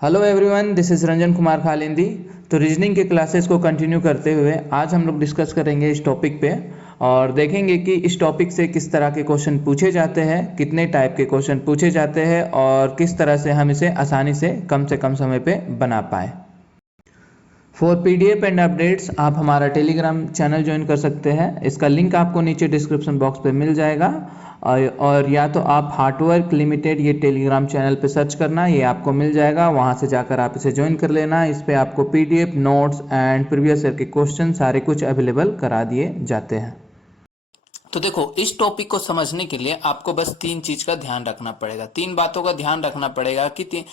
Hello everyone, this is Ranjan Kumar Khalindi. तो reasoning के classes को कंटिन्यू करते हुए आज हम लोग डिस्कस करेंगे इस टॉपिक पे और देखेंगे कि इस टॉपिक से किस तरह के क्वेश्चन पूछे जाते हैं, कितने टाइप के क्वेश्चन पूछे जाते हैं और किस तरह से हम इसे आसानी से कम समय पे बना पाए। फॉर पीडीएफ एंड अपडेट्स आप हमारा टेलीग्राम चैनल ज्वाइन कर सकते हैं। इसका लिंक आपको नीचे डिस्क्रिप्शन बॉक्स पे मिल जाएगा और या तो आप हार्डवर्क लिमिटेड ये टेलीग्राम चैनल पे सर्च करना, ये आपको मिल जाएगा। वहाँ से जाकर आप इसे ज्वाइन कर लेना। इस पे आपको PDF, notes and previous year के क्वेश्चन सारे कुछ अवेलेबल करा दिए जाते हैं। तो देखो, इस टॉपिक को समझने के लिए आपको बस तीन चीज का ध्यान रखना पड़ेगा, तीन बातों का ध्यान रखना पड़ेगा कि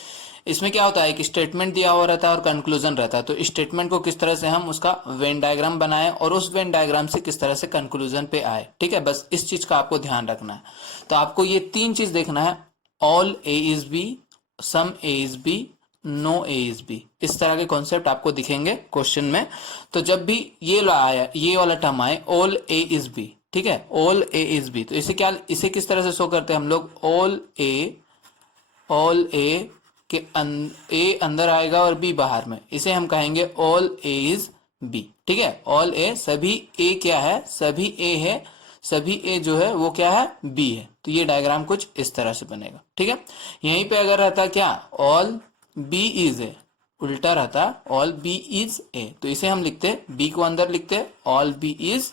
इसमें क्या होता है कि स्टेटमेंट दिया हुआ रहता है और कंक्लूजन रहता है। तो स्टेटमेंट को किस तरह से हम उसका वेन डायग्राम बनाएं और उस वेन डायग्राम से किस तरह से कंक्लूजन पे आए, ठीक है। बस इस चीज का आपको ध्यान रखना है। तो आपको ये तीन चीज देखना है, all A is B, some A is B, no A is B. इस तरह के कॉन्सेप्ट आपको दिखेंगे क्वेश्चन में। तो जब भी ये वाला टर्म आए, ऑल ए इज बी, ठीक है, ऑल ए इज बी, तो इसे किस तरह से शो करते हैं हम लोग, ऑल ए के ए अंदर आएगा और बी बाहर में, इसे हम कहेंगे ऑल ए इज बी, ठीक है। ऑल ए, सभी ए क्या है, सभी ए है, सभी ए जो है वो क्या है, बी है। तो ये डायग्राम कुछ इस तरह से बनेगा, ठीक है। यहीं पे अगर रहता क्या, ऑल बी इज ए, उल्टा रहता ऑल बी इज ए, तो इसे हम लिखते, बी को अंदर लिखते ऑल बी इज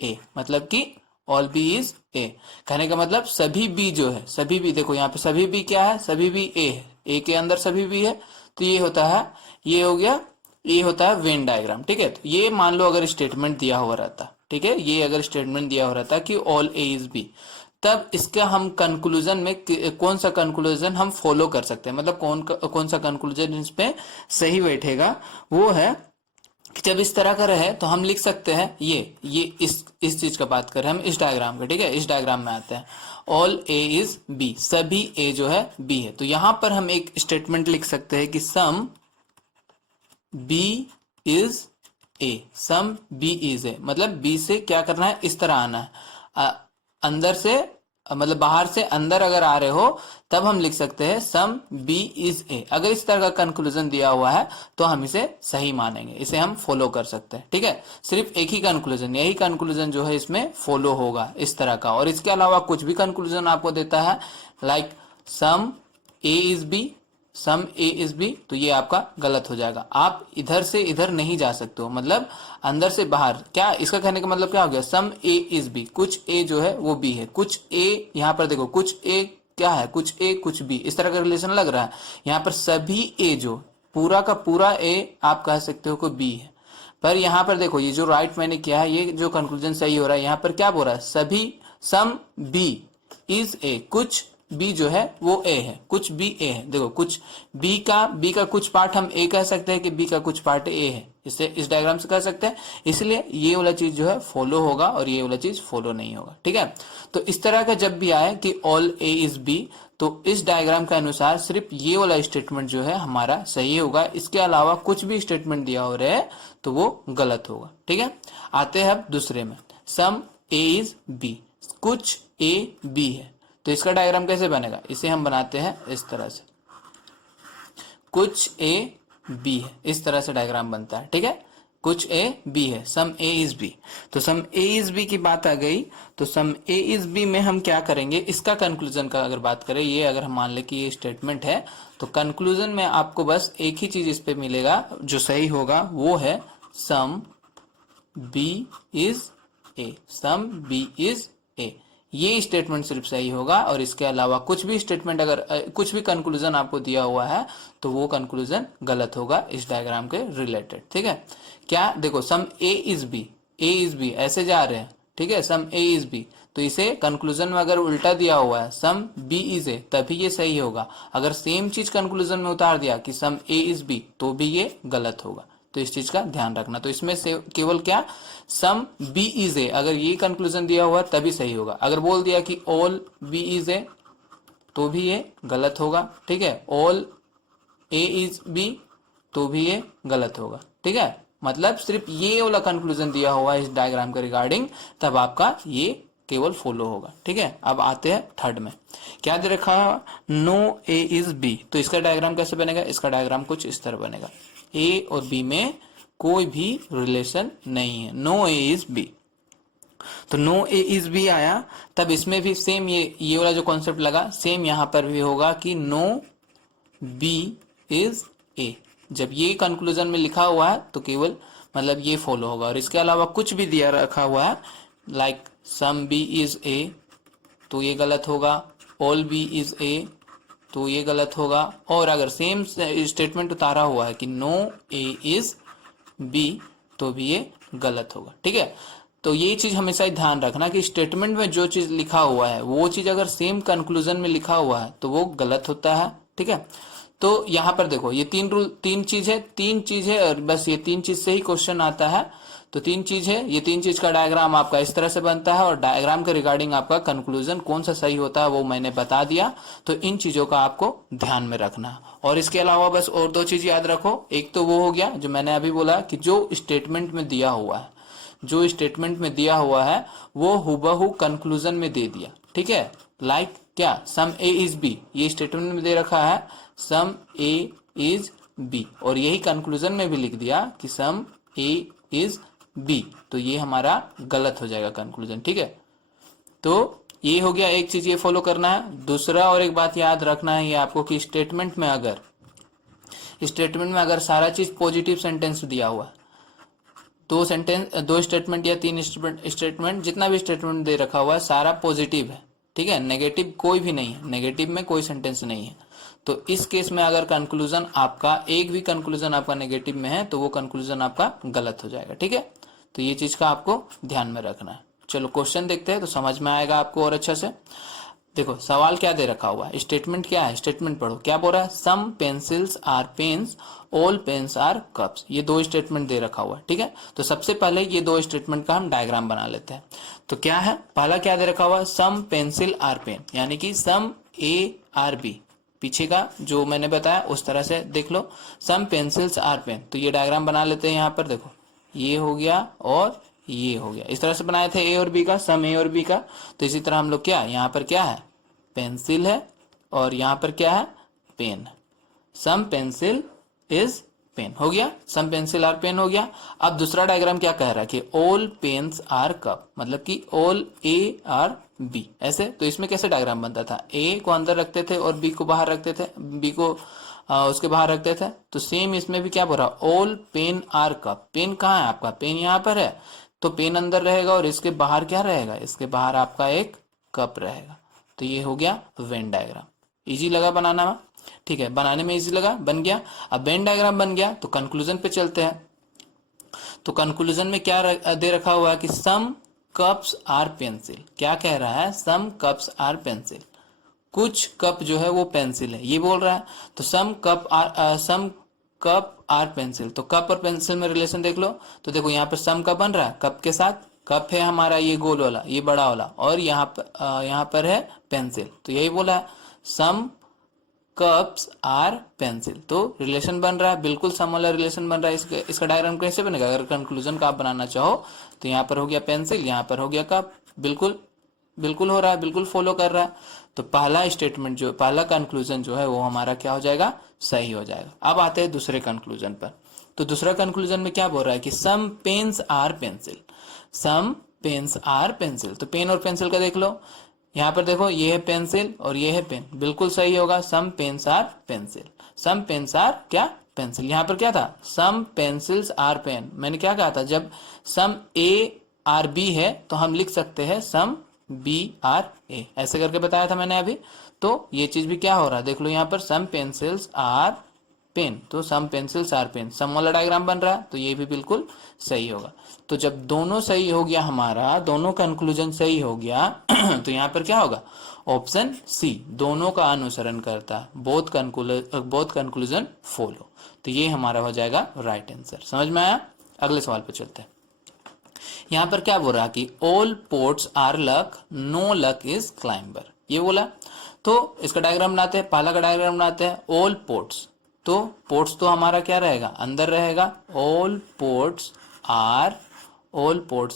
ए, मतलब कि ऑल बी इज ए। कहने का मतलब सभी बी जो है, सभी बी, देखो यहाँ पे सभी बी क्या है, सभी बी ए है, ए के अंदर सभी बी है। तो ये होता है, ये हो गया, ये होता है वेन डायग्राम, ठीक है। तो ये मान लो अगर स्टेटमेंट दिया हुआ रहता, ठीक है, ये अगर स्टेटमेंट दिया हुआ रहता कि ऑल ए इज बी, तब इसका हम कंक्लूजन में कौन सा कंक्लूजन हम फॉलो कर सकते हैं, मतलब कौन सा कंक्लूजन इस पे सही बैठेगा, वो है कि जब इस तरह का रहे तो हम लिख सकते हैं ये इस चीज का बात करें हम, इस डायग्राम का, ठीक है। इस डायग्राम में आते हैं, ऑल ए इज बी, सभी ए जो है बी है। तो यहां पर हम एक स्टेटमेंट लिख सकते हैं कि some B is A, some B is A, मतलब बी से क्या करना है, इस तरह आना है, अंदर से मतलब बाहर से अंदर अगर आ रहे हो तब हम लिख सकते हैं सम बी इज ए। अगर इस तरह का कंक्लूजन दिया हुआ है तो हम इसे सही मानेंगे, इसे हम फॉलो कर सकते हैं, ठीक है। सिर्फ एक ही कंक्लूजन, यही कंक्लूजन जो है इसमें फॉलो होगा इस तरह का, और इसके अलावा कुछ भी कंक्लूजन आपको देता है like some A is B, some A is B, तो ये आपका गलत हो जाएगा। आप इधर से इधर नहीं जा सकते हो, मतलब अंदर से बाहर, क्या इसका कहने का मतलब क्या हो गया, सम ए इज बी, कुछ ए जो है वो बी है, कुछ ए, यहाँ पर देखो कुछ ए क्या है, कुछ ए कुछ बी, इस तरह का रिलेशन लग रहा है। यहाँ पर सभी ए जो पूरा का पूरा ए आप कह सकते हो कि बी है, पर यहाँ पर देखो ये जो राइट मैंने किया है, ये जो कंक्लूजन सही हो रहा है, यहाँ पर क्या बोल रहा है, सभी सम बी इज ए, कुछ बी जो है वो ए है, कुछ बी ए है। देखो कुछ बी का कुछ पार्ट हम ए कह सकते हैं कि बी का कुछ पार्ट ए है, इससे इस डायग्राम से कह सकते हैं। इसलिए ये वाला चीज जो है फॉलो होगा और ये वाला चीज फॉलो नहीं होगा, ठीक है। तो इस तरह का जब भी आए कि ऑल ए इज बी, तो इस डायग्राम के अनुसार सिर्फ ये वाला स्टेटमेंट जो है हमारा सही होगा, इसके अलावा कुछ भी स्टेटमेंट दिया हो रहा है तो वो गलत होगा, ठीक है। आते हैं अब दूसरे में, सम ए इज बी, कुछ ए बी है, तो इसका डायग्राम कैसे बनेगा, इसे हम बनाते हैं इस तरह से, कुछ ए बी है, इस तरह से डायग्राम बनता है, ठीक है। कुछ ए बी है, सम ए इज बी, तो सम ए इज बी की बात आ गई। तो सम ए इज बी में हम क्या करेंगे, इसका कंक्लूजन का अगर बात करें, ये अगर हम मान ले कि ये स्टेटमेंट है, तो कंक्लूजन में आपको बस एक ही चीज इस पे मिलेगा जो सही होगा, वो है some B is A, some B is A, ये स्टेटमेंट सिर्फ सही होगा। और इसके अलावा कुछ भी स्टेटमेंट अगर कुछ भी कंक्लूजन आपको दिया हुआ है तो वो कंक्लूजन गलत होगा इस डायग्राम के रिलेटेड, ठीक है। क्या देखो, सम ए इज बी ऐसे जा रहे हैं, ठीक है, सम ए इज बी, तो इसे कंक्लूजन में अगर उल्टा दिया हुआ है सम बी इज ए, तभी ये सही होगा। अगर सेम चीज कंक्लूजन में उतार दिया कि सम ए इज बी, तो भी ये गलत होगा। तो इस चीज का ध्यान रखना। तो इसमें से केवल क्या, सम बी इज ए, अगर ये कंक्लूजन दिया हुआ तभी सही होगा। अगर बोल दिया कि ऑल बी इज ए, तो भी ये गलत होगा, ठीक है। ऑल ए इज बी, तो भी ये गलत होगा, ठीक है। मतलब सिर्फ ये वाला कंक्लूजन दिया हुआ है इस डायग्राम के रिगार्डिंग, तब आपका ये केवल फॉलो होगा। ठीक है, अब आते हैं थर्ड में। क्या दे रखा है? No A is B. तो इसका डायग्राम कैसे बनेगा? इसका डायग्राम कुछ इस तरह बनेगा। ए और बी में कोई भी रिलेशन नहीं है, नो ए इज बी। तो नो ए इज बी आया, तब इसमें भी सेम ये वाला जो कॉन्सेप्ट लगा, सेम यहां पर भी होगा कि नो बी इज ए। जब ये कंक्लूजन में लिखा हुआ है तो केवल मतलब ये फॉलो होगा, और इसके अलावा कुछ भी दिया रखा हुआ है like some B is A तो ये गलत होगा, ऑल बी इज ए तो ये गलत होगा, और अगर सेम स्टेटमेंट उतारा हुआ है कि नो ए इज बी तो भी ये गलत होगा। ठीक है, तो ये चीज हमेशा ही ध्यान रखना कि स्टेटमेंट में जो चीज लिखा हुआ है वो चीज अगर सेम कंक्लूजन में लिखा हुआ है तो वो गलत होता है। ठीक है, तो यहाँ पर देखो ये तीन चीज है और बस ये तीन चीज से ही क्वेश्चन आता है। तो तीन चीज है, ये तीन चीज का डायग्राम आपका इस तरह से बनता है, और डायग्राम के रिगार्डिंग आपका कंक्लूजन कौन सा सही होता है वो मैंने बता दिया। तो इन चीजों का आपको ध्यान में रखना है, और इसके अलावा बस और दो चीज याद रखो। एक तो वो हो गया जो मैंने अभी बोला कि जो स्टेटमेंट में दिया हुआ है, जो स्टेटमेंट में दिया हुआ है वो हुबहू कंक्लूजन में दे दिया। ठीक है, लाइक क्या, सम ए इज बी, ये स्टेटमेंट में दे रखा है सम ए इज बी, और यही कंक्लूजन में भी लिख दिया कि सम ए इज बी, तो ये हमारा गलत हो जाएगा कंक्लूजन। ठीक है, तो ये हो गया, एक चीज ये फॉलो करना है। दूसरा और एक बात याद रखना है ये आपको कि स्टेटमेंट में अगर सारा चीज पॉजिटिव सेंटेंस दिया हुआ है, दो स्टेटमेंट या तीन स्टेटमेंट जितना भी स्टेटमेंट दे रखा हुआ है सारा पॉजिटिव है। ठीक है, नेगेटिव कोई भी नहीं है, नेगेटिव में कोई सेंटेंस नहीं है। तो इस केस में अगर कंक्लूजन आपका एक भी कंक्लूजन आपका नेगेटिव में है तो वो कंक्लूजन आपका गलत हो जाएगा। ठीक है, तो ये चीज का आपको ध्यान में रखना है। चलो क्वेश्चन देखते हैं तो समझ में आएगा आपको और अच्छा से। देखो सवाल क्या दे रखा हुआ है, स्टेटमेंट क्या है, स्टेटमेंट पढ़ो। क्या बोल रहा है? Some pencils are pens, all pens are cups. ये दो स्टेटमेंट दे रखा हुआ है। ठीक है, तो सबसे पहले ये दो स्टेटमेंट का हम डायग्राम बना लेते हैं। तो क्या है, पहला क्या दे रखा हुआ है? सम पेंसिल आर पेन, यानी कि सम ए आर बी, पीछे का जो मैंने बताया उस तरह से देख लो। सम पेंसिल्स आर पेन, तो ये डायग्राम बना लेते हैं। यहाँ पर देखो ये हो गया और ये हो गया, इस तरह से बनाए थे ए और बी का, सम ए और बी का। तो इसी तरह हम लोग क्या, यहाँ पर क्या है, पेंसिल है, और यहाँ पर क्या है, pen. Some pencil is pen हो गया, सम पेंसिल आर पेन हो गया। अब दूसरा डायग्राम क्या कह रहा है कि ऑल पेन्स आर कप, मतलब कि ऑल ए आर बी, ऐसे। तो इसमें कैसे डायग्राम बनता था, ए को अंदर रखते थे और बी को बाहर रखते थे, बी को उसके बाहर रखते थे। तो सेम इसमें भी क्या बोल रहा है, all pen are cup. Pen कहाँ है आपका, पेन यहाँ पर है, तो पेन अंदर रहेगा और इसके बाहर क्या रहेगा, इसके बाहर आपका एक कप रहेगा। तो ये हो गया वेन डायग्राम। इजी लगा बनाना में? ठीक है, बनाने में इजी लगा, बन गया। अब वेन डायग्राम बन गया तो कंक्लूजन पे चलते हैं। तो कंक्लूजन में क्या दे रखा हुआ है कि सम कप्स आर पेंसिल। क्या कह रहा है, सम कप्स आर पेंसिल, कुछ कप जो है वो पेंसिल है, ये बोल रहा है। तो सम कप आर पेंसिल, तो कप और पेंसिल में रिलेशन देख लो। तो देखो यहाँ पर सम का बन रहा है कप के साथ, कप है हमारा ये गोल वाला, ये बड़ा वाला, और यहाँ पर है पेंसिल। तो यही बोला है सम कप्स आर पेंसिल, तो रिलेशन बन रहा है, बिल्कुल सम वाला रिलेशन बन रहा है। इसका डायग्राम कैसे बनेगा, अगर कंक्लूजन का आप बनाना चाहो तो यहाँ पर हो गया पेंसिल, यहाँ पर हो गया कप, बिल्कुल हो रहा है, बिल्कुल फॉलो कर रहा है। तो पहला स्टेटमेंट जो, पहला कंक्लूजन जो है वो हमारा क्या हो जाएगा, सही हो जाएगा। अब आते हैं दूसरे कंक्लूजन पर। तो दूसरा कंक्लूजन में क्या बोल रहा है कि some pens are pencil, some pens are pencil. तो पेन और पेंसिल का देख लो, यहाँ पर देखो ये है पेंसिल और ये है पेन, बिल्कुल सही होगा, some pens are pencil, some pens are क्या, पेंसिल। यहाँ पर क्या था, सम पेंसिल्स आर पेन। मैंने क्या कहा था, जब सम ए आर बी है तो हम लिख सकते हैं सम बी आर ए, ऐसे करके बताया था मैंने अभी। तो ये चीज भी क्या हो रहा है, देख लो यहाँ पर सम पेंसिल्स आर पेन, तो सम पेंसिल्स आर पेन, सम वाला डायग्राम बन रहा है, तो ये भी बिल्कुल सही होगा। तो जब दोनों सही हो गया हमारा, दोनों कंक्लूजन सही हो गया तो यहाँ पर क्या होगा, ऑप्शन सी, दोनों का अनुसरण करता है, बोथ कंक्लूजन फॉलो। तो ये हमारा हो जाएगा राइट आंसर। समझ में आया? अगले सवाल पे चलते हैं। यहाँ पर क्या बोल रहा है कि all ports are luck, no luck is climber, ये बोला। तो इसका डायग्राम बनाते हैं, पहला का डायग्राम बनाते हैं। ऑल पोर्ट्स, तो पोर्ट्स तो हमारा क्या रहेगा, अंदर रहेगा। ऑल पोर्ट्स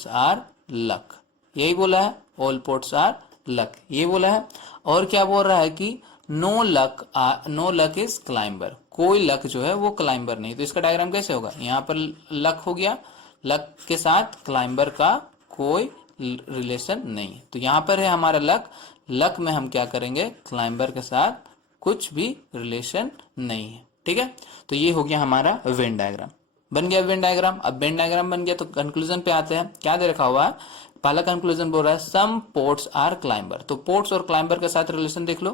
आर लक, यही बोला है, ऑल पोर्ट्स आर लक, ये बोला है। और क्या बोल रहा है कि नो लक इज क्लाइंबर, कोई लक जो है वो क्लाइंबर नहीं। तो इसका डायग्राम कैसे होगा, यहाँ पर लक हो गया, लक के साथ क्लाइंबर का कोई रिलेशन नहीं है। तो यहाँ पर है हमारा लक, लक में हम क्या करेंगे, क्लाइंबर के साथ कुछ भी रिलेशन नहीं है। ठीक है, तो ये हो गया हमारा वेन डायग्राम, बन गया वेन डायग्राम। अब वेन डायग्राम बन गया तो कंक्लूजन पे आते हैं। क्या दे रखा हुआ है, पहला कंक्लूजन बोल रहा है सम पोर्ट्स आर क्लाइंबर। तो पोर्ट्स और क्लाइंबर के साथ रिलेशन देख लो,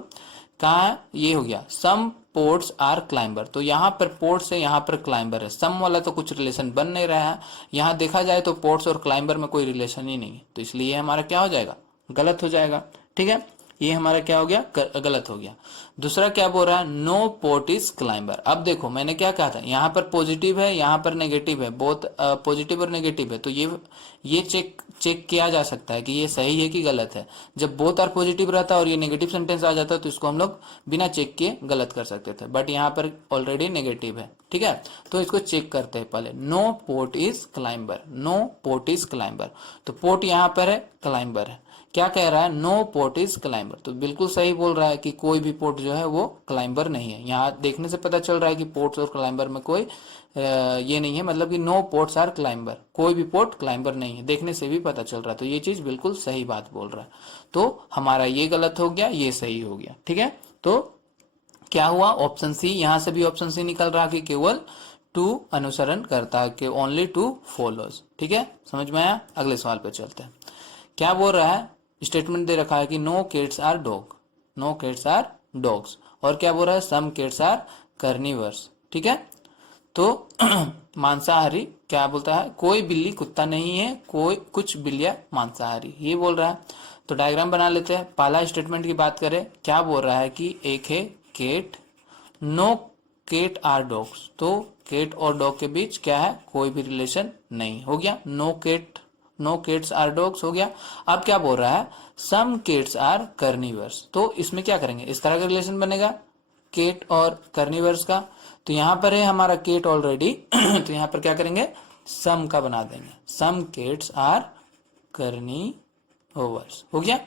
कहाँ है, ये हो गया सम पोर्ट्स आर क्लाइंबर। तो यहाँ पर पोर्ट्स है, यहाँ पर क्लाइंबर है, सम वाला तो कुछ रिलेशन बन नहीं रहा है। यहाँ देखा जाए तो पोर्ट्स और क्लाइंबर में कोई रिलेशन ही नहीं है, तो इसलिए ये हमारा क्या हो जाएगा, गलत हो जाएगा। ठीक है, ये हमारा क्या हो गया, गलत हो गया। दूसरा क्या बोल रहा है, नो पोर्ट इज क्लाइंबर। अब देखो मैंने क्या कहा था, यहाँ पर पॉजिटिव है, यहाँ पर नेगेटिव है, बोथ पॉजिटिव और नेगेटिव है। तो ये चेक किया जा सकता है कि ये सही है कि गलत है। जब बोथ आर पॉजिटिव रहता है और ये नेगेटिव सेंटेंस आ जाता है तो इसको हम लोग बिना चेक किए गलत कर सकते थे, बट यहाँ पर ऑलरेडी नेगेटिव है। ठीक है, तो इसको चेक करते हैं पहले, no port is climber, no port is climber. तो पोर्ट यहाँ पर है, क्लाइंबर है। क्या कह रहा है, नो पोर्ट इज क्लाइंबर, तो बिल्कुल सही बोल रहा है कि कोई भी पोर्ट जो है वो क्लाइंबर नहीं है। यहाँ देखने से पता चल रहा है कि पोर्ट्स और क्लाइंबर में कोई ये नहीं है, मतलब कि नो पोर्ट्स आर क्लाइंबर, कोई भी पोर्ट क्लाइंबर नहीं है, देखने से भी पता चल रहा है। तो ये चीज बिल्कुल सही बात बोल रहा है। तो हमारा ये गलत हो गया, ये सही हो गया। ठीक है, तो क्या हुआ, ऑप्शन सी, यहां से भी ऑप्शन सी निकल रहा कि केवल टू अनुसरण करता है, कि ओनली टू फॉलोज। ठीक है, समझ में आया। अगले सवाल पे चलते हैं। क्या बोल रहा है, स्टेटमेंट दे रखा है कि no kids are dog, no kids are dogs. और क्या बोल रहा है, सम किड्स आर कार्निवर्स। ठीक है, तो मांसाहारी क्या बोलता है, कोई बिल्ली कुत्ता नहीं है, कोई कुछ बिल्लियां मांसाहारी, ये बोल रहा है। तो डायग्राम बना लेते हैं। पहला स्टेटमेंट की बात करें, क्या बोल रहा है कि एक है cat, no cat are dogs. तो केट और डॉग के बीच क्या है, कोई भी रिलेशन नहीं, हो गया नो किड्स आर डॉग्स हो गया। अब क्या बोल रहा है, सम किड्स आर कार्निवर्स। तो इसमें क्या करेंगे, इस तरह का रिलेशन बनेगा केट और कार्निवर्स का। तो यहां पर है हमारा केट ऑलरेडी तो यहां पर क्या करेंगे, सम का बना देंगे, सम किड्स आर कार्निवर्स, हो गया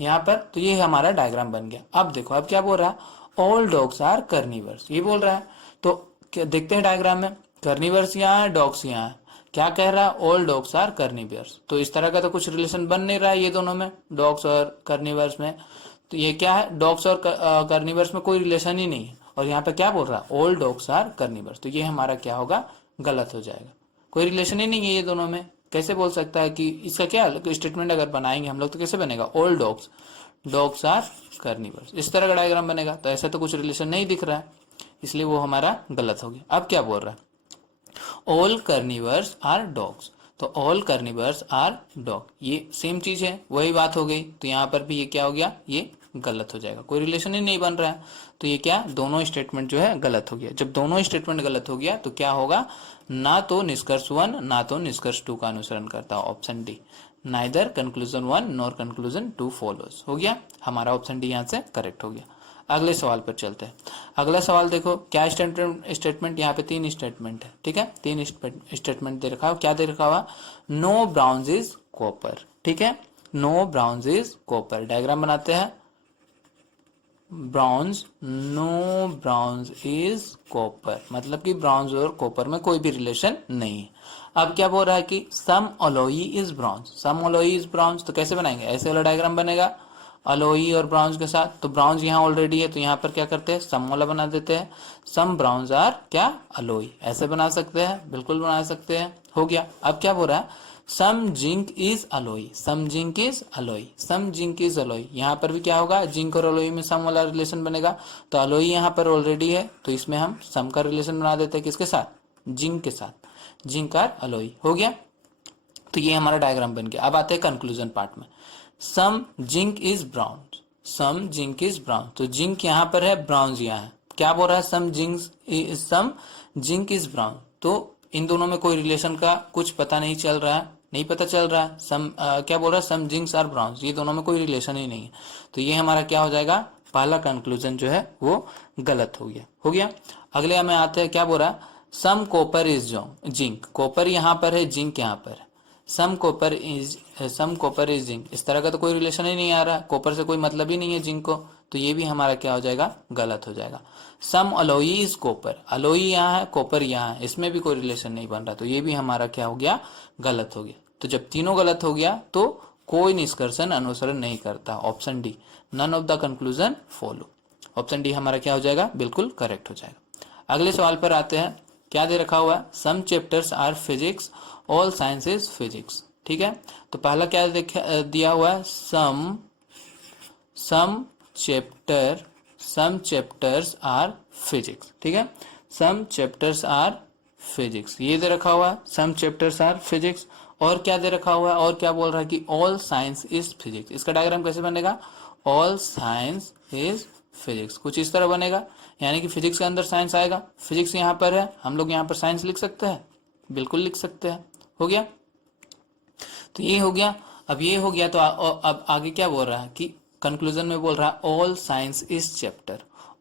यहां पर। तो ये हमारा डायग्राम बन गया। अब देखो, अब क्या बोल रहा है, ऑल डॉग्स आर कार्निवर्स, ये बोल रहा है। तो देखते हैं डायग्राम में, कार्निवर्स यहाँ है, डॉग्स यहाँ है। क्या कह रहा है, ऑल डॉग्स आर कार्निवर्स। तो इस तरह का तो कुछ रिलेशन बन नहीं रहा है ये दोनों में, डॉग्स और कार्निवर्स में। तो ये क्या है, डॉग्स और कार्निवर्स में कोई रिलेशन ही नहीं है। और यहाँ पे क्या बोल रहा है, ऑल डॉग्स आर कार्निवर्स। तो ये हमारा क्या होगा, गलत हो जाएगा, कोई रिलेशन ही नहीं है ये दोनों में। कैसे बोल सकता है कि इसका क्या स्टेटमेंट अगर बनाएंगे हम लोग तो कैसे बनेगा, ऑल डॉग्स आर कार्निवर्स, इस तरह का डायग्राम बनेगा। तो ऐसा तो कुछ रिलेशन नहीं दिख रहा है, इसलिए वो हमारा गलत हो गया। अब क्या बोल रहा है, ऑल कार्निवर्स आर डॉग्स। तो ऑल कार्निवर्स आर डॉग, ये सेम चीज है, वही बात हो गई। तो यहाँ पर भी ये क्या हो गया, ये गलत हो जाएगा, कोई रिलेशन ही नहीं बन रहा है। तो ये क्या, दोनों स्टेटमेंट जो है गलत हो गया। जब दोनों स्टेटमेंट गलत हो गया तो क्या होगा, ना तो निष्कर्ष 1 ना तो निष्कर्ष 2 का अनुसरण करता, option D, neither conclusion 1 nor conclusion 2 follows, हो गया हमारा ऑप्शन डी यहाँ से करेक्ट हो गया। अगले सवाल पर चलते हैं। अगला सवाल देखो, क्या स्टेटमेंट यहाँ पे 3 स्टेटमेंट है। ठीक है, 3 स्टेटमेंट दे रखा है। क्या दे रखा हुआ, नो ब्राउन्स इज कॉपर। ठीक है, no browns is copper. Diagram बनाते हैं, browns, no browns is copper, मतलब कि ब्राउन्स और कॉपर में कोई भी रिलेशन नहीं है। अब क्या बोल रहा है कि some alloy is browns, some alloy is browns. तो कैसे बनाएंगे, ऐसे वाला डायग्राम बनेगा अलोई और ब्राउन्स के साथ। तो ब्राउन्स यहाँ ऑलरेडी है, तो यहाँ पर क्या करते हैं, सम वाला बना देते हैं, सम ब्राउन्स आर क्या, अलोई, ऐसे बना सकते हैं, बिल्कुल बना सकते हैं, हो गया। अब क्या बोल रहा है, some zinc is alloy, some zinc is alloy, some zinc is alloy. यहाँ पर भी क्या होगा, जिंक और अलोई में सम वाला रिलेशन बनेगा। तो अलोई यहाँ पर ऑलरेडी है, तो इसमें हम सम का रिलेशन बना देते हैं, किसके साथ, जिंक के साथ, जिंक आर अलोई, हो गया। तो ये हमारा डायग्राम बन गया। अब आते हैं कंक्लूजन पार्ट में, some zinc is brown, some zinc is brown. तो जिंक यहाँ पर है, ब्राउन्स यहाँ है। क्या बोल रहा है, सम जिंक इज ब्राउन। तो इन दोनों में कोई रिलेशन का कुछ पता नहीं चल रहा है, नहीं पता चल रहा है। क्या बोल रहा है, सम जिंक्स आर ब्राउन्स, ये दोनों में कोई रिलेशन ही नहीं है। तो ये हमारा क्या हो जाएगा, पहला कंक्लूजन जो है वो गलत हो गया, हो गया। अगले हमें आते हैं, क्या बोल रहा है, सम कॉपर इज जिंक, कॉपर यहाँ पर है, जिंक यहाँ पर है। सम कॉपर इज जिंक, इस तरह का तो कोई रिलेशन ही नहीं आ रहा, कॉपर से कोई मतलब ही नहीं है जिंक को, तो ये भी हमारा क्या हो जाएगा, गलत हो जाएगा। सम अलोई इज कॉपर, अलोई यहाँ है, कॉपर यहाँ है, इसमें भी कोई रिलेशन नहीं बन रहा, तो ये भी हमारा क्या हो गया, गलत हो गया। तो जब तीनों गलत हो गया तो कोई निष्कर्षण अनुसरण नहीं करता, option D, none of the conclusion follow. Option D हमारा क्या हो जाएगा, बिल्कुल करेक्ट हो जाएगा। अगले सवाल पर आते हैं, क्या दे रखा हुआ है, some chapters are physics, all science is physics. ठीक है, तो पहला क्या दिया हुआ है, सम चैप्टर्स आर फिजिक्स। ठीक है, सम चैप्टर्स आर फिजिक्स, ये दे रखा हुआ है, सम चैप्टर्स आर फिजिक्स। और क्या दे रखा हुआ है, और क्या बोल रहा है कि ऑल साइंस इज फिजिक्स। इसका डायग्राम कैसे बनेगा, ऑल साइंस इज फिजिक्स, कुछ इस तरह बनेगा, यानी कि फिजिक्स के अंदर साइंस आएगा। फिजिक्स यहाँ पर है, हम लोग यहाँ पर साइंस लिख सकते हैं, बिल्कुल लिख सकते हैं। हो गया, तो ये हो गया। अब ये हो गया तो अब आगे क्या बोल रहा है कि कंक्लूजन में बोल रहा है all science is chapter,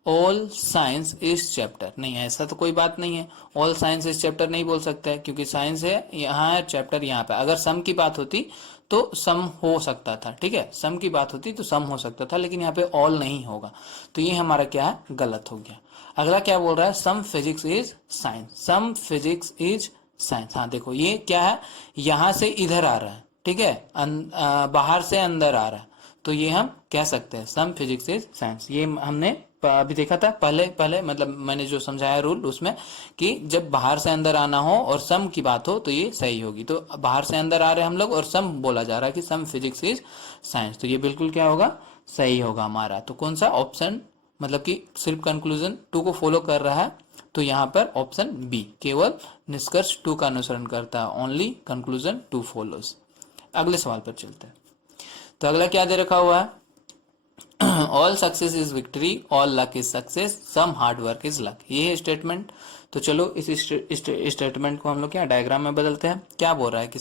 all science is chapter. नहीं, ऐसा तो कोई बात नहीं है, ऑल साइंस इज चैप्टर नहीं बोल सकता है, क्योंकि साइंस है यहाँ है, चैप्टर यहाँ पे। अगर सम की बात होती तो सम हो सकता था, ठीक है, सम की बात होती तो सम हो सकता था, लेकिन यहाँ पे ऑल नहीं होगा, तो ये हमारा क्या है, गलत हो गया। अगला क्या बोल रहा है, some physics is science, some physics is science. हाँ देखो, ये क्या है, यहाँ से इधर आ रहा है, ठीक है, बाहर से अंदर आ रहा है, तो ये हम कह सकते हैं सम फिजिक्स इज साइंस। ये हमने अभी देखा था पहले मतलब मैंने जो समझाया रूल उसमें, कि जब बाहर से अंदर आना हो और सम की बात हो तो ये सही होगी। तो बाहर से अंदर आ रहे हैं हम लोग और सम बोला जा रहा है कि सम फिजिक्स इज साइंस, तो ये बिल्कुल क्या होगा, सही होगा हमारा। तो कौन सा ऑप्शन, मतलब कि सिर्फ कंक्लूजन 2 को फॉलो कर रहा है, तो यहाँ पर ऑप्शन बी, केवल निष्कर्ष 2 का अनुसरण करता है, ओनली कंक्लूजन 2 फॉलोज। अगले सवाल पर चलते हैं, तो अगला क्या दे रखा हुआ है, all success is victory, all luck is success, some hard work is luck. ये है स्टेटमेंट। तो चलो इस स्टेटमेंट को हम लोग क्या डायग्राम में बदलते हैं। क्या बोल रहा है कि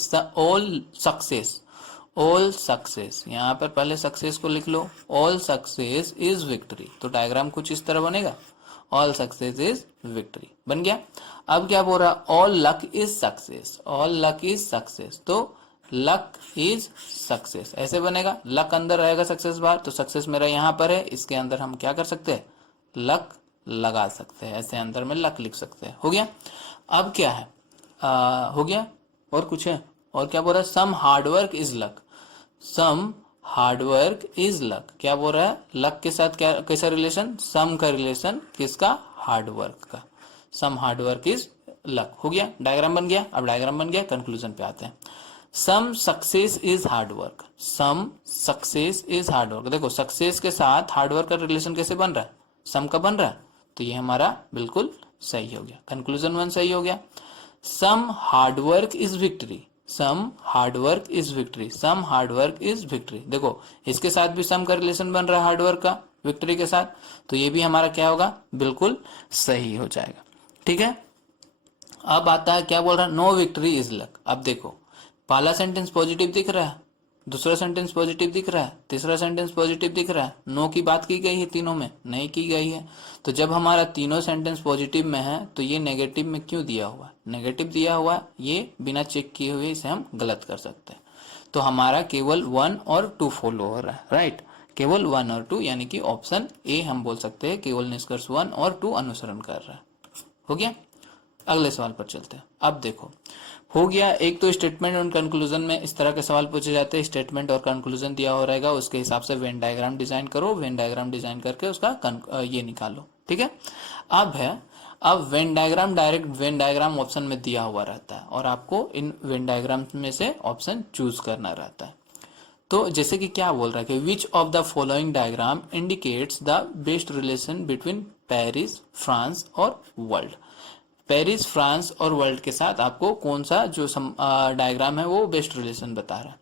ऑल सक्सेस, यहाँ पर पहले सक्सेस को लिख लो, ऑल सक्सेस इज विक्ट्री, तो डायग्राम कुछ इस तरह बनेगा, ऑल सक्सेस इज विक्ट्री बन गया। अब क्या बोल रहा है, all luck is success, all luck is success, तो लक इज सक्सेस ऐसे बनेगा, लक अंदर रहेगा सक्सेस बाहर, तो सक्सेस मेरा यहाँ पर है, इसके अंदर हम क्या कर सकते हैं, लक लगा सकते हैं, ऐसे अंदर में लक लिख सकते हैं। हो गया। अब क्या है, हो गया, और कुछ है, और क्या बोल रहा है, some hard work is luck, some hard work is luck. क्या बोल रहा है, लक के साथ क्या, कैसा रिलेशन, सम का रिलेशन, किसका, हार्डवर्क का, सम हार्डवर्क इज लक। हो गया, डायग्राम बन गया। अब डायग्राम बन गया, कंक्लूजन पे आते हैं। Some success is hard work, some success is hard work. देखो सक्सेस के साथ हार्डवर्क का रिलेशन कैसे बन रहा है, सम का बन रहा है, तो ये हमारा बिल्कुल सही हो गया, कंक्लूजन 1 सही हो गया। Some hard work is victory, some hard work is victory, some hard work is victory. देखो इसके साथ भी सम का रिलेशन बन रहा है हार्डवर्क का विक्ट्री के साथ, तो ये भी हमारा क्या होगा, बिल्कुल सही हो जाएगा। ठीक है, अब आता है क्या बोल रहा है, नो विक्ट्री इज लक। अब देखो पहला सेंटेंस पॉजिटिव दिख रहा है, दूसरा सेंटेंस पॉजिटिव दिख रहा है, तीसरा सेंटेंस पॉजिटिव दिख रहा है, नो की बात की गई है, तीनों में नहीं की गई है। तो जब हमारा तीनों सेंटेंस पॉजिटिव में है तो ये नेगेटिव में क्यों दिया हुआ है, नेगेटिव दिया हुआ है, ये बिना चेक किए हुए इसे हम गलत कर सकते हैं। तो हमारा केवल 1 और 2 फॉलो हो रहा है, राइट, केवल 1 और 2, यानी कि ऑप्शन ए हम बोल सकते हैं, केवल निष्कर्ष 1 और 2 अनुसरण कर रहा है। हो गया। अगले सवाल पर चलते हैं। अब देखो हो गया, एक तो स्टेटमेंट और कंक्लूजन में इस तरह के सवाल पूछे जाते हैं, स्टेटमेंट और कंक्लूजन दिया हो रहेगा, उसके हिसाब से वेन डायग्राम डिजाइन करो, वेन डायग्राम डिजाइन करके उसका ये निकालो। ठीक है, अब Venn diagram direct Venn diagram option में दिया हुआ रहता है और आपको इन वेन डायग्राम में से ऑप्शन चूज करना रहता है। तो जैसे कि क्या बोल रहा है कि which of the following diagram indicates the best relation between Paris, France और वर्ल्ड। पेरिस, फ्रांस और वर्ल्ड के साथ आपको कौन सा जो डायग्राम है वो बेस्ट रिलेशन बता रहा है।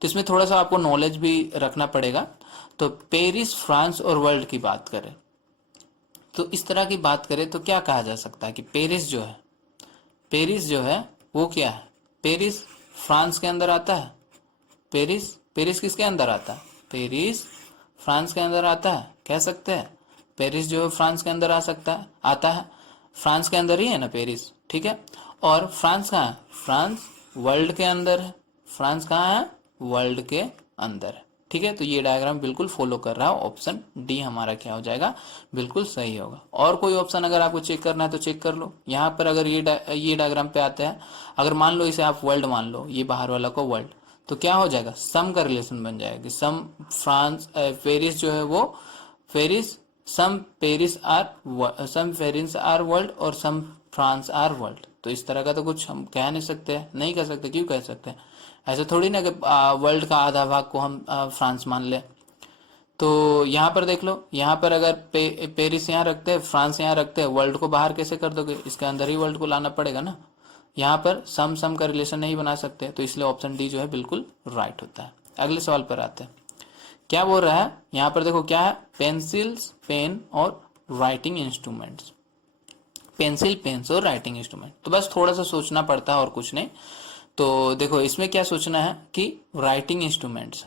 तो इसमें थोड़ा सा आपको नॉलेज भी रखना पड़ेगा। तो पेरिस, फ्रांस और वर्ल्ड की बात करें तो इस तरह की बात करें तो क्या कहा जा सकता है कि पेरिस जो है वो क्या है, पेरिस फ्रांस के अंदर आता है, पेरिस किसके अंदर आता है, पेरिस फ्रांस के अंदर आता है, कह सकते हैं पेरिस जो है फ्रांस के अंदर आता है, फ्रांस के अंदर ही है ना पेरिस, ठीक है। और फ्रांस कहाँ है, फ्रांस वर्ल्ड के अंदर है, फ्रांस कहाँ है, वर्ल्ड के अंदर है। ठीक है, तो ये डायग्राम बिल्कुल फॉलो कर रहा है, ऑप्शन डी हमारा क्या हो जाएगा, बिल्कुल सही होगा। और कोई ऑप्शन अगर आपको चेक करना है तो चेक कर लो। यहाँ पर अगर ये डायग्राम पे आते हैं, अगर मान लो इसे आप वर्ल्ड मान लो, ये बाहर वाला को वर्ल्ड, तो क्या हो जाएगा, सम का रिलेशन बन जाएगा कि सम फ्रांस पेरिस जो है वो Paris, some Paris are world और सम फ्रांस आर वर्ल्ड। तो इस तरह का तो कुछ हम कह नहीं सकते, नहीं कह सकते। क्यों कह सकते हैं, ऐसे थोड़ी ना कि वर्ल्ड का आधा भाग को हम फ्रांस मान ले। तो यहाँ पर देख लो, यहाँ पर अगर पेरिस यहाँ रखते हैं, फ्रांस यहाँ रखते हैं, वर्ल्ड को बाहर कैसे कर दोगे, इसके अंदर ही वर्ल्ड को लाना पड़ेगा ना। यहाँ पर सम का रिलेशन नहीं बना सकते, तो इसलिए ऑप्शन डी जो है बिल्कुल राइट होता है। अगले सवाल पर आते हैं, क्या बोल रहा है यहाँ पर, देखो क्या है, पेंसिल्स, पेन और राइटिंग इंस्ट्रूमेंट्स। पेंसिल, पेन्स और राइटिंग इंस्ट्रूमेंट, तो बस थोड़ा सा सोचना पड़ता है और कुछ नहीं। तो देखो इसमें क्या सोचना है कि राइटिंग इंस्ट्रूमेंट्स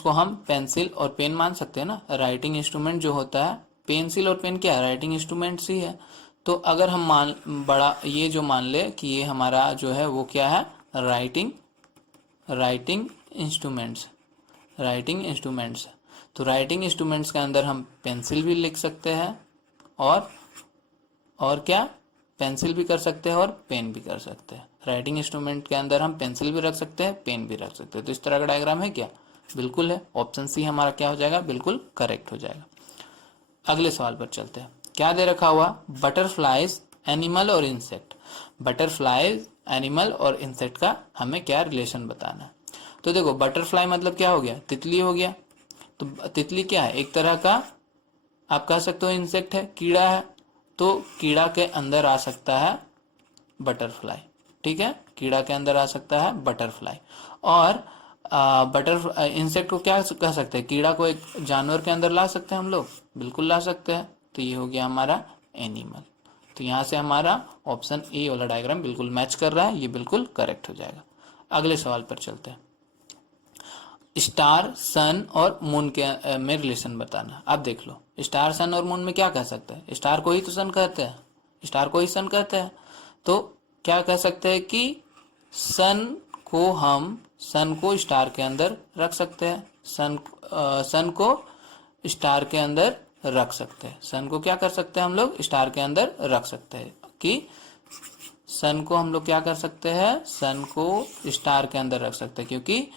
को हम पेंसिल और पेन मान सकते हैं ना। राइटिंग इंस्ट्रूमेंट जो होता है, पेंसिल और पेन क्या है, राइटिंग इंस्ट्रूमेंट्स ही है। तो अगर हम ये जो मान ले कि ये हमारा जो है वो क्या है, राइटिंग इंस्ट्रूमेंट्स। तो राइटिंग इंस्ट्रूमेंट्स के अंदर हम पेंसिल भी लिख सकते हैं और क्या, पेंसिल भी कर सकते हैं और पेन भी कर सकते हैं। राइटिंग इंस्ट्रूमेंट के अंदर हम पेंसिल भी रख सकते हैं, पेन भी रख सकते हैं। तो इस तरह का डायग्राम है क्या, बिल्कुल है। ऑप्शन सी हमारा क्या हो जाएगा, बिल्कुल करेक्ट हो जाएगा। अगले सवाल पर चलते हैं, क्या दे रखा हुआ, बटरफ्लाइज एनिमल और इंसेक्ट। बटरफ्लाइज एनिमल और इंसेक्ट का हमें क्या रिलेशन बताना है। तो देखो बटरफ्लाई मतलब क्या हो गया, तितली हो गया। तो तितली क्या है, एक तरह का आप कह सकते हो इंसेक्ट है, कीड़ा है। तो कीड़ा के अंदर आ सकता है बटरफ्लाई। ठीक है, कीड़ा के अंदर आ सकता है बटरफ्लाई। और इंसेक्ट को क्या कह सकते हैं, कीड़ा को एक जानवर के अंदर ला सकते हैं हम लोग, बिल्कुल ला सकते हैं। तो ये हो गया हमारा एनिमल। तो यहाँ से हमारा ऑप्शन ए वाला डायग्राम बिल्कुल मैच कर रहा है, ये बिल्कुल करेक्ट हो जाएगा। अगले सवाल पर चलते हैं, स्टार, सन और मून के में रिलेशन बताना। आप देख लो, स्टार, सन और मून में क्या कह सकते हैं, स्टार को ही तो सन कहते हैं, स्टार को ही सन कहते हैं। तो क्या कह सकते हैं कि सन को स्टार के अंदर रख सकते हैं, सन को स्टार के अंदर रख सकते हैं। सन को क्या कर सकते हैं हम लोग, स्टार के अंदर रख सकते हैं। कि सन को हम लोग क्या कर सकते हैं, सन को स्टार के अंदर रख सकते हैं, क्योंकि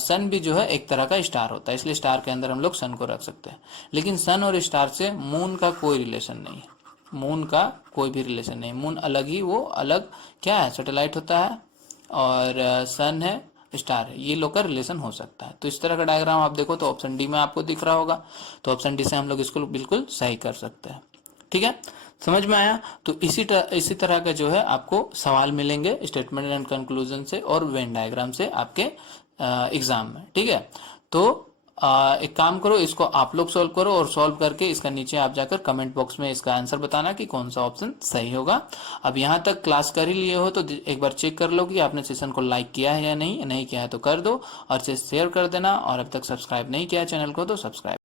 सन भी जो है एक तरह का स्टार होता है, इसलिए स्टार के अंदर हम लोग सन को रख सकते हैं। लेकिन सन और स्टार से मून का कोई रिलेशन नहीं है, मून का कोई भी रिलेशन नहीं। मून अलग ही, वो अलग क्या है, सैटेलाइट होता है, और सन है, स्टार है, ये लोग का रिलेशन हो सकता है। तो इस तरह का डायग्राम आप देखो तो ऑप्शन डी में आपको दिख रहा होगा। तो ऑप्शन डी से हम लोग इसको बिल्कुल सही कर सकते हैं। ठीक है, समझ में आया। तो इसी तरह का जो है आपको सवाल मिलेंगे स्टेटमेंट एंड कंक्लूजन से और वेन डायग्राम से आपके एग्जाम में। ठीक है, तो एक काम करो, इसको आप लोग सॉल्व करो और सॉल्व करके इसका नीचे आप जाकर कमेंट बॉक्स में इसका आंसर बताना कि कौन सा ऑप्शन सही होगा। अब यहाँ तक क्लास कर ही लिए हो तो एक बार चेक कर लो कि आपने सेशन को लाइक किया है या नहीं किया है तो कर दो, और शेयर कर देना। और अब तक सब्सक्राइब नहीं किया है चैनल को तो सब्सक्राइब